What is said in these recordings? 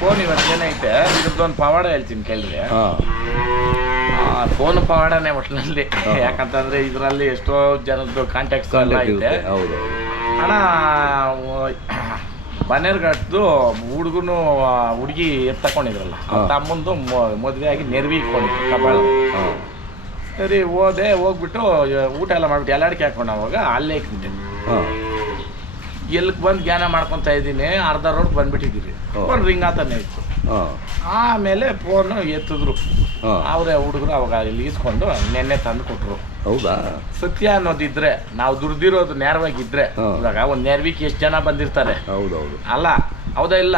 Phone ಇವತ್ತು ಏನೈತೆ ಇದ್ರದ್ದೊಂದು ಪವಾಡ ಹೇಳ್ತೀನಿ ಕೇಳ್ರಿ. ಹಾಂ ಫೋನ್ ಪವಾಡನೇ ಒಟ್ಟಿನಲ್ಲಿ. ಯಾಕಂತಂದ್ರೆ ಇದರಲ್ಲಿ ಎಷ್ಟೋ ಜನದ್ದು ಕಾಂಟ್ಯಾಕ್ಟ್ಸ್ ಎಲ್ಲ ಐತೆ. ಹೌದು ಹಣ ಬನ್ನೇರ್ಘಟ್ಟದು ಹುಡುಗನು ಹುಡುಗಿ ಎತ್ತಕೊಂಡಿದ್ರಲ್ಲ ತಮ್ಮಂದು ಮದುವೆ ಆಗಿ ನೆರವಿ ಇಟ್ಕೊಂಡಿದ್ರು ಕಬ್ಬಾಳ. ಸರಿ ಹೋಗ್ಬಿಟ್ಟು ಊಟ ಎಲ್ಲ ಮಾಡ್ಬಿಟ್ಟು ಎಲ್ಲ ಅಡಿಕೆ ಹಾಕೊಂಡು ಅವಾಗ ಅಲ್ಲೇ ಇಕ್ಬಿಟ್ಟೆ. ಎಲ್ಲಿಗೆ ಬಂದು ಜ್ಞಾನ ಮಾಡ್ಕೊತಾ ಇದ್ದೀನಿ, ಅರ್ಧ ರೋಡ್ ಬಂದ್ಬಿಟ್ಟಿದ್ದೀರಿ. ಫೋನ್ ರಿಂಗ್ ಆತಾನೆ ಇತ್ತು. ಆಮೇಲೆ ಫೋನು ಎತ್ತಿದ್ರು ಅವರೇ ಹುಡುಗರು. ಅವಾಗ ಇಲ್ಲಿ ಇಸ್ಕೊಂಡು ನೆನ್ನೆ ತಂದು ಕೊಟ್ರು. ಹೌದಾ? ಸತ್ಯ ಅನ್ನೋದಿದ್ರೆ ನಾವು ದುಡ್ದಿರೋದು ನೇರವಾಗಿದ್ರೆ ಇವಾಗ ಒಂದು ನೇರ್ವಿಗೆ ಎಷ್ಟು ಜನ ಬಂದಿರ್ತಾರೆ. ಹೌದೌದು ಅಲ್ಲ ಹೌದಾ? ಇಲ್ಲ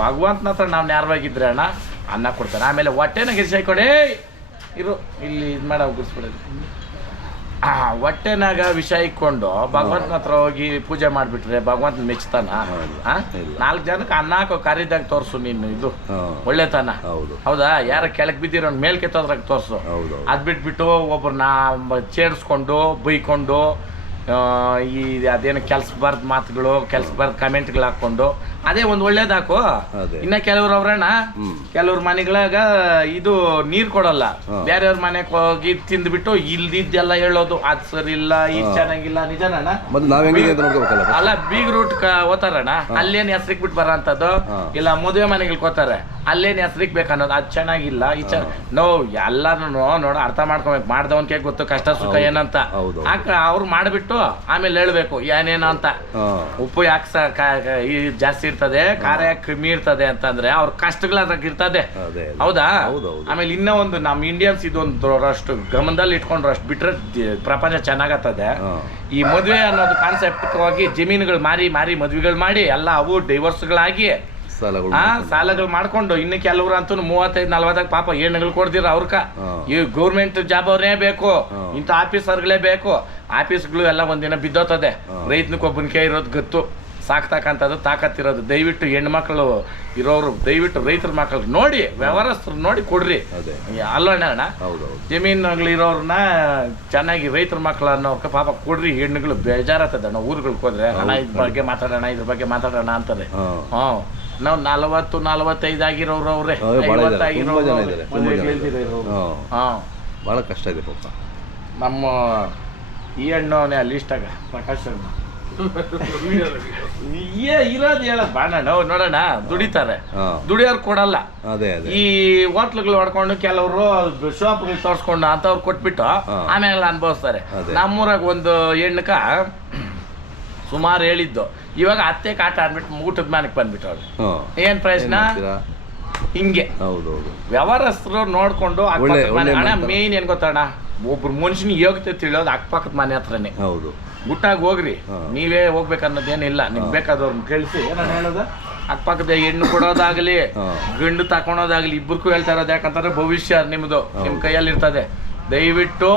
ಭಗವಂತನ ಹತ್ರ ನಾವು ನೇರವಾಗಿದ್ರೆ ಅನ್ನ ಕೊಡ್ತಾನೆ. ಆಮೇಲೆ ಹೊಟ್ಟೆನ ಗಿರ್ಸಾಯ್ಕೊಡೇ ಇರು ಇಲ್ಲಿ ಇದು ಮಾಡ ಗುರ್ಸ್ಬಿಡೋದು. ಹೊಟ್ಟೆನಾಗ ವಿಷ ಇಕ್ಕೊಂಡು ಭಗವಂತನ ಹತ್ರ ಹೋಗಿ ಪೂಜೆ ಮಾಡಿಬಿಟ್ರೆ ಭಗವಂತನ ಮೆಚ್ತಾನ? 4 ಜನಕ್ಕೆ ಅನ್ನ ಹಾಕೋ ಕಾರ್ಯದಾಗ ತೋರಿಸು ನೀನು ಇದು ಒಳ್ಳೆತನ. ಹೌದಾ? ಯಾರ ಕೆಳಗೆ ಬಿದ್ದಿರೋ ಮೇಲ್ ಕೆತ್ತೋದ್ರಾಗ ತೋರಿಸು. ಅದು ಬಿಟ್ಬಿಟ್ಟು ಒಬ್ಬರನ್ನ ಚೇಡಿಸ್ಕೊಂಡು ಬೈಕೊಂಡು ಈ ಅದೇನು ಕೆಲ್ಸಬಾರ್ದು ಮಾತುಗಳು ಕೆಲ್ಸಬಾರ್ದು ಕಮೆಂಟ್ಗಳು ಹಾಕೊಂಡು ಅದೇ ಒಂದು ಒಳ್ಳೇದು ಹಾಕು. ಇನ್ನ ಕೆಲವ್ರು ಅವ್ರಣ್ಣ ಕೆಲವ್ರ ಮನೆಗಳಾಗ ಇದು ನೀರ್ ಕೊಡಲ್ಲ, ಬೇರೆಯವ್ರ ಮನೆಗೆ ಹೋಗಿ ತಿಂದ್ಬಿಟ್ಟು ಇಲ್ದಿದ್ದೆಲ್ಲ ಹೇಳೋದು ಅದ್ ಸರಿ ಇಲ್ಲ ಇದು ಚೆನ್ನಾಗಿಲ್ಲ. ನಿಜನಣ್ಣ? ಅಲ್ಲ ಬೀಗ ರೂಟ್ ಓತಾರಣ್ಣ ಅಲ್ಲೇನ್ ಹೆಸ್ರಿಕ್ ಬಿಟ್ಟು ಬರೋಂಥದ್ದು ಇಲ್ಲ ಮದುವೆ ಮನೆಗಳಿಗೆ ಹೋಗ್ತಾರೆ ಅಲ್ಲೇನ್ ಹೆಸ್ರಿಕ್ ಬೇಕನ್ನೋದು ಅದು ಚೆನ್ನಾಗಿಲ್ಲ ಈ ಎಲ್ಲಾನು ನೋಡ ಅರ್ಥ ಮಾಡ್ಕೊಬೇಕು. ಮಾಡ್ದವನ್ಕೆ ಗೊತ್ತು ಕಷ್ಟ ಸುಖ ಏನಂತ. ಅವ್ರು ಮಾಡ್ಬಿಟ್ಟು ಆಮೇಲೆ ಹೇಳ್ಬೇಕು ಏನೇನು ಅಂತ. ಉಪ್ಪು ಯಾಕೆ ಜಾಸ್ತಿ ಇರ್ತದೆ, ಖಾರ ಯಾಕೆ ಕಮ್ಮಿ ಇರ್ತದೆ ಅಂತಂದ್ರೆ ಅವ್ರ ಕಷ್ಟಗಳ ಇರ್ತದೆ. ಹೌದಾ? ಆಮೇಲೆ ಇನ್ನೂ ಒಂದು ನಮ್ಮ ಇಂಡಿಯನ್ಸ್ ಇದೊಂದು ಅಷ್ಟು ಗಮನದಲ್ಲಿ ಇಟ್ಕೊಂಡ್ರು ಅಷ್ಟು ಬಿಟ್ರೆ ಪ್ರಪಂಚ ಚೆನ್ನಾಗತ್ತದೆ. ಈ ಮದುವೆ ಅನ್ನೋದು ಕಾನ್ಸೆಪ್ಟ್ ಹೋಗಿ ಜಮೀನುಗಳು ಮಾರಿ ಮದ್ವೆಗಳು ಮಾಡಿ ಎಲ್ಲ ಅವು ಡೈವರ್ಸ್ಗಳಾಗಿ ಸಾಲಗಳು ಮಾಡ್ಕೊಂಡು ಇನ್ನು ಕೆಲವ್ರು ಅಂತೂ 35-40 ಪಾಪ ಹೆಣ್ಣುಗಳು ಕೊಡ್ದಿರ ಅವ್ರಕ ಈ ಗೌರ್ಮೆಂಟ್ ಜಾಬ್ ಅವ್ರೇ ಬೇಕು, ಇಂಥ ಆಫೀಸರ್ಗಳೇ ಬೇಕು. ಆಫೀಸ್ಗಳು ಎಲ್ಲ ಒಂದಿನ ಬಿದ್ದೋತದೆ. ರೈತನಿಗೊಬ್ಬನಿಗೆ ಇರೋದು ಗೊತ್ತು ಸಾಕ್ತಕ್ಕಂಥದ್ದು ತಾಕತ್ತಿರೋದು. ದಯವಿಟ್ಟು ಹೆಣ್ಮಕ್ಳು ಇರೋರು ದಯವಿಟ್ಟು ರೈತರ ಮಕ್ಳು ನೋಡಿ ವ್ಯವಹಾರಸ್ಥರು ನೋಡಿ ಕೊಡ್ರಿ. ಅಲ್ಲಣ್ಣ ಜಮೀನುಗಳು ಇರೋರನ್ನ ಚೆನ್ನಾಗಿ ರೈತರ ಮಕ್ಳು ಅನ್ನೋರ್ಕ ಪಾಪ ಕೊಡ್ರಿ. ಹೆಣ್ಣುಗಳು ಬೇಜಾರತ್ತದ ನಾವು ಊರುಗಳಿಗೆ ಹೋದ್ರೆ ಅಣ್ಣ ಇದ್ರ ಬಗ್ಗೆ ಮಾತಾಡೋಣ ಇದ್ರ ಬಗ್ಗೆ ಮಾತಾಡೋಣ ಅಂತಾರೆ. ನಾವು 40-45 ಆಗಿರೋರು ಅವ್ರೆ 50 ಆಗಿರೋರು ಬಹಳ ಕಷ್ಟ ಇದೆ ಪಾಪ. ನಮ್ಮ ಈ ಹಣ್ಣವನೇ ಅಲ್ಲಿ ಇಷ್ಟಾಗ ಪ್ರಕಾಶ್ ಇರೋದು ಹೇಳದ್ ಬಾಣ ನಾವು ನೋಡೋಣ. ದುಡಿತಾರೆ, ದುಡಿಯೋರು ಕೊಡಲ್ಲ. ಈ ಹೋಟ್ಲುಗಳು ಹೊಡ್ಕೊಂಡು ಕೆಲವರು ಶಾಪ್ಗಳು ತೋರ್ಸ್ಕೊಂಡು ಅಂತವ್ರು ಕೊಟ್ಬಿಟ್ಟು ಆಮೇಲೆ ಅನುಭವಿಸ್ತಾರೆ. ನಮ್ಮೂರಾಗ ಒಂದು ಹೆಣ್ಣಕ ಸುಮಾರು ಹೇಳಿದ್ದು ಇವಾಗ ಅತ್ತೆ ಕಾಟ ಅಂದ್ಬಿಟ್ಟು ಊಟದ ಮನೆಗೆ ಬಂದ್ಬಿಟ್ಟು ಅವ್ರು ಏನ್ ಪ್ರಶ್ನ ಹಿಂಗೆ ವ್ಯವಹಾರಸ್ಥರು ನೋಡ್ಕೊಂಡು ಅಣ್ಣ ಮೇನ್ ಏನ್ ಗೊತ್ತಣ್ಣ ಒಬ್ರು ಮನುಷ್ಯನ ಯೋಗ್ಯತೆ ತಿಳಿಯೋದು ಅಕ್ಕಪಕ್ಕದ ಮನೆ ಹತ್ರನೇ. ಗುಟ್ಟಾಗ ಹೋಗ್ರಿ, ನೀವೇ ಹೋಗ್ಬೇಕನ್ನೋದೇನಿಲ್ಲ. ನಿಮ್ಗೆ ಬೇಕಾದವ್ರನ್ನ ಕಳಿಸಿ ಏನನ್ನ ಹೇಳೋದು ಅಕ್ಕಪಕ್ಕದ ಹೆಣ್ಣು ಕೊಡೋದಾಗ್ಲಿ ಗಂಡು ತಕೊಳೋದಾಗ್ಲಿ ಇಬ್ಬರಿಗೂ ಹೇಳ್ತಾ ಇರೋದು. ಯಾಕಂತಂದ್ರೆ ಭವಿಷ್ಯ ನಿಮ್ದು ನಿಮ್ ಕೈಯಲ್ಲಿ ಇರ್ತದೆ. ದಯವಿಟ್ಟು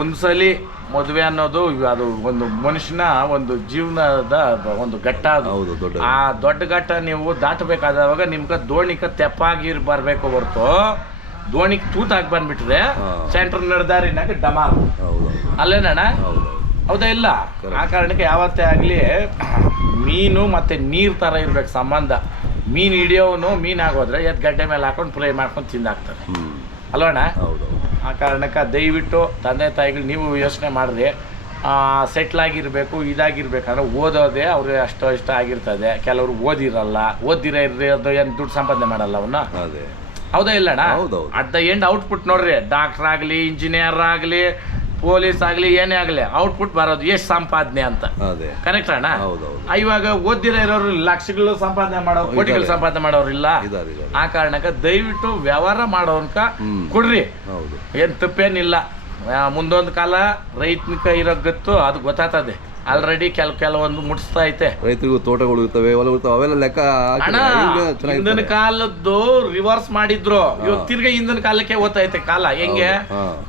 ಒಂದ್ಸಲಿ ಮದುವೆ ಅನ್ನೋದು ಅದು ಒಂದು ಮನುಷ್ಯನ ಒಂದು ಜೀವನದ ಒಂದು ಘಟ್ಟ. ಅದು ಆ ದೊಡ್ಡ ಘಟ್ಟ ನೀವು ದಾಟಬೇಕಾದವಾಗ ನಿಮ್ಗೆ ದೋಣಿಕ ತೆಪ್ಪಾಗಿ ಬರ್ಬೇಕು ಹೊರತು ದೋಣಿಗೆ ತೂತಾಗಿ ಬಂದ್ಬಿಟ್ರೆ ಸೆಂಟ್ರ್ ನಡೆದಾರಿನಾಗ ಡಮಾರ್ ಅಲ್ಲೇನಣ್ಣ? ಹೌದಾ? ಇಲ್ಲ. ಆ ಕಾರಣಕ್ಕೆ ಯಾವತ್ತೇ ಆಗಲಿ ಮೀನು ಮತ್ತೆ ನೀರು ಥರ ಇರ್ಬೇಕು ಸಂಬಂಧ. ಮೀನು ಹಿಡಿಯೋನು ಮೀನಾಗೋದ್ರೆ ಎದ್ದು ಗಡ್ಡೆ ಮೇಲೆ ಹಾಕೊಂಡು ಫ್ರೈ ಮಾಡ್ಕೊಂಡು ತಿಂದಾಕ್ತಾರೆ ಅಲ್ವಣ್ಣ? ಆ ಕಾರಣಕ್ಕೆ ದಯವಿಟ್ಟು ತಂದೆ ತಾಯಿಗಳು ನೀವು ಯೋಚನೆ ಮಾಡಿದ್ರೆ ಸೆಟ್ಲ್ ಆಗಿರಬೇಕು. ಇದಾಗಿರ್ಬೇಕಂದ್ರೆ ಓದೋದೇ ಅವ್ರಿಗೆ ಅಷ್ಟೋ ಇಷ್ಟ ಆಗಿರ್ತದೆ. ಕೆಲವರು ಓದಿರಲ್ಲ, ಓದಿರೋದು ಏನು ದುಡ್ಡು ಸಂಪಾದನೆ ಮಾಡಲ್ಲ ಅವನ್ನ. ಹೌದಾ? ಇಲ್ಲಣ್ಣ? ಅಟ್ ದ ಎಂಡ್ ಔಟ್ಪುಟ್ ನೋಡ್ರಿ, ಡಾಕ್ಟರ್ ಆಗಲಿ ಇಂಜಿನಿಯರ್ ಆಗಲಿ ಪೊಲೀಸ್ ಆಗಲಿ ಏನೇ ಆಗಲಿ ಔಟ್ಪುಟ್ ಬರೋದು ಎಷ್ಟು ಸಂಪಾದನೆ ಅಂತ. ಕರೆಕ್ಟ್ ಅಣ್ಣ? ಇವಾಗ ಓದಿರೋ ಇರೋರು ಲಕ್ಷಗಳು ಸಂಪಾದನೆ ಮಾಡೋರು ಕೋಟಿಗಳು ಸಂಪಾದನೆ ಮಾಡೋರು ಇಲ್ಲ. ಆ ಕಾರಣಕ್ಕೆ ದಯವಿಟ್ಟು ವ್ಯವಹಾರ ಮಾಡೋನ್ಕ ಕೊಡ್ರಿ, ಏನ್ ತಪ್ಪೇನಿಲ್ಲ. ಮುಂದೊಂದು ಕಾಲ ರೈತನಿಕ ಇರೋ ಗೊತ್ತು ಅದು ಗೊತ್ತಾಗ್ತದೆ. ಆಲ್ರೆಡಿ ಕೆಲವೊಂದು ಮುಟ್ಸ್ತಾ ಐತೆ. ರೈತರಿಗೂ ತೋಟಗಳು ಇರ್ತವೆ, ಹೊಲ ಇರ್ತವೆ, ಅವೆಲ್ಲ ಲೆಕ್ಕ ಹಿಂದಿನ ಕಾಲದ್ದು ರಿವರ್ಸ್ ಮಾಡಿದ್ರು. ಇವಾಗ ತಿರ್ಗ ಹಿಂದಿನ ಕಾಲಕ್ಕೆ ಓದ್ತೈತೆ ಕಾಲ. ಹೆಂಗೆ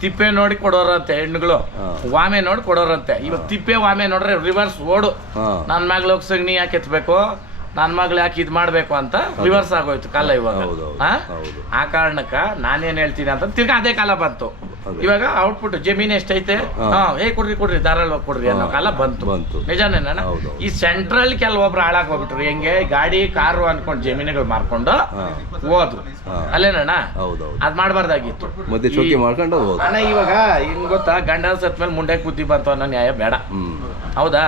ತಿಪ್ಪೆ ನೋಡಿ ಕೊಡೋರಂತೆ ಹೆಣ್ಣುಗಳು, ವಾಮೆ ನೋಡಿ ಕೊಡೋರಂತೆ. ಇವಾಗ ತಿಪ್ಪೆ ವಾಮೆ ನೋಡ್ರೆ ರಿವರ್ಸ್ ಓಡು. ನನ್ನ ಮಗ್ಳು ಹೋಗಿ ಸಗಣಿ ಯಾಕೆ ಎತ್ಬೇಕು, ನನ್ನ ಮಗ್ಳು ಯಾಕೆ ಇದು ಮಾಡ್ಬೇಕು ಅಂತ ರಿವರ್ಸ್ ಆಗೋಯ್ತು ಕಾಲ ಇವಾಗ. ಆ ಕಾರಣಕ್ಕ ನಾನೇನ್ ಹೇಳ್ತೀನಿ ಅಂತ ತಿರ್ಗಾ ಅದೇ ಕಾಲ ಬಂತು. ಇವಾಗ ಔಟ್ಪುಟ್ ಜಮೀನ್ ಎಷ್ಟೈತೆ ಕೊಡ್ರಿ ಧಾರಾಳವಾಗಿ ಕೊಡ್ರಿ ಅನ್ನೋ ಕಾಲ ಬಂತು ನಿಜಾನೇನ. ಈ ಸೆಂಟ್ರಲ್ ಕೆಲವೊಬ್ರು ಹಾಳಾಗ್ ಹೋಗ್ಬಿಟ್ರು. ಹೆಂಗೆ ಗಾಡಿ ಕಾರು ಅನ್ಕೊಂಡು ಜಮೀನುಗಳು ಮಾರ್ಕೊಂಡು ಹೋದ್ರು ಅಲ್ಲೇನಣ್ಣ. ಅದ್ ಮಾಡ್ಬಾರ್ದಾಗಿತ್ತು. ಅಣ್ಣ ಇವಾಗ ಹಿಂಗ್ ಗೊತ್ತಾ, ಗಂಡ ಸತ್ ಮೇಲೆ ಮುಂಡೆ ಬುದ್ಧಿ ಬಂತು ಅನ್ನೋ ನ್ಯಾಯ ಬೇಡ. ಹೌದಾ?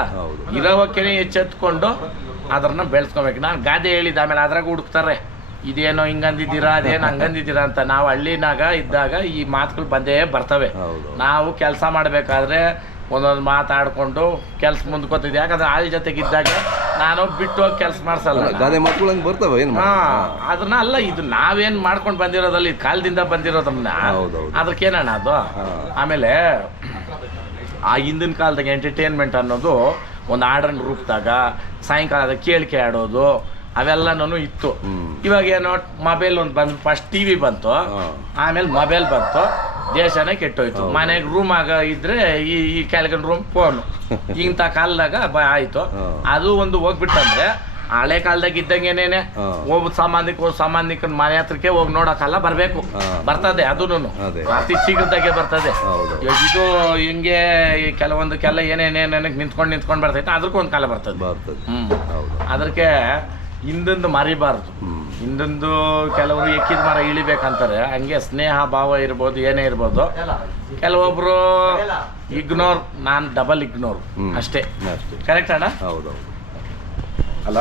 ಇರೋವಕ್ಕೆ ಎಚ್ಚೆತ್ಕೊಂಡು ಅದ್ರನ್ನ ಬೆಳೆಸ್ಕೊಬೇಕು. ನಾನು ಗಾದೆ ಹೇಳಿದ ಆಮೇಲೆ ಅದ್ರಾಗ ಹುಡುಕ್ತಾರೆ ಇದೇನೋ ಹಿಂಗಂದಿದ್ದೀರಾ ಅದೇನೋ ಹಂಗಂದಿದ್ದೀರಾ ಅಂತ. ನಾವು ಹಳ್ಳಿನಾಗ ಇದ್ದಾಗ ಈ ಮಾತುಗಳು ಬಂದೇ ಬರ್ತವೆ. ನಾವು ಕೆಲಸ ಮಾಡಬೇಕಾದ್ರೆ ಒಂದೊಂದು ಮಾತಾಡ್ಕೊಂಡು ಕೆಲ್ಸ ಮುಂದ್ಕೋತಿದ್ದೆ. ಯಾಕಂದ್ರೆ ಆಳ್ ಜೊತೆಗಿದ್ದಾಗ ನಾನು ಬಿಟ್ಟು ಹೋಗಿ ಕೆಲಸ ಮಾಡ್ಸಲ್ಲ. ಅದನ್ನ ಅಲ್ಲ, ಇದು ನಾವೇನ್ ಮಾಡ್ಕೊಂಡು ಬಂದಿರೋದಲ್ಲ, ಇದು ಕಾಲದಿಂದ ಬಂದಿರೋದನ್ನ. ಅದಕ್ಕೇನಣ್ಣ ಅದು. ಆಮೇಲೆ ಆ ಹಿಂದಿನ ಕಾಲದಾಗ ಎಂಟರ್ಟೈನ್ಮೆಂಟ್ ಅನ್ನೋದು ಒಂದು ಆರ್ಡರ್ ರೂಪದಾಗ ಸಾಯಂಕಾಲದ ಕೇಳಿಕೆ ಆಡೋದು ಅವೆಲ್ಲನೂ ಇತ್ತು. ಇವಾಗ ಏನೋ ಮೊಬೈಲ್ ಒಂದು ಬಂದು ಫಸ್ಟ್ ಟಿವಿ ಬಂತು, ಆಮೇಲೆ ಮೊಬೈಲ್ ಬಂತು, ದೇಶನೇ ಕೆಟ್ಟೋಯ್ತು. ಮನೆಗೆ ರೂಮ್ ಆಗ ಇದ್ರೆ ಈ ಕೆಳಗಿನ ರೂಮ್ ಫೋನು ಇಂಥ ಕಾಲದಾಗ ಆಯ್ತು. ಅದು ಒಂದು ಹೋಗ್ಬಿಟ್ಟಂದ್ರೆ ಹಳೆ ಕಾಲದಾಗ ಇದ್ದಂಗೆನೇನೆ ಒಬ್ಬ ಸಾಮಾನ್ಯಕನ ಮನೆ ಹತ್ರಕ್ಕೆ ಹೋಗಿ ನೋಡೋಕಲ್ಲ, ಬರ್ಬೇಕು, ಬರ್ತದೆ. ಅದೂನು ಅತಿ ಶೀಘ್ರದಾಗೆ ಬರ್ತದೆ. ಇದು ಹಿಂಗೆ ಕೆಲವೊಂದಕ್ಕೆಲ್ಲ ಏನೇನೇನ ನಿಂತ್ಕೊಂಡು ಬರ್ತೈತೆ, ಅದಕ್ಕೂ ಒಂದು ಕಾಲ ಬರ್ತದೆ. ಅದಕ್ಕೆ ಹಿಂದೊಂದು ಮರಿಬಾರ್ದು. ಹಿಂದೊಂದು ಕೆಲವರು ಎಕ್ಕಿದ ಮರ ಇಳಿಬೇಕಂತಾರೆ. ಹಂಗೆ ಸ್ನೇಹ ಭಾವ ಇರ್ಬೋದು, ಏನೇ ಇರ್ಬೋದು. ಕೆಲವೊಬ್ರು ಇಗ್ನೋರ್, ನಾನು ಡಬಲ್ ಇಗ್ನೋರ್ ಅಷ್ಟೇ. ಕರೆಕ್ಟ್ ಅಣ್ಣ? ಹೌದು. ಅಲ್ಲ.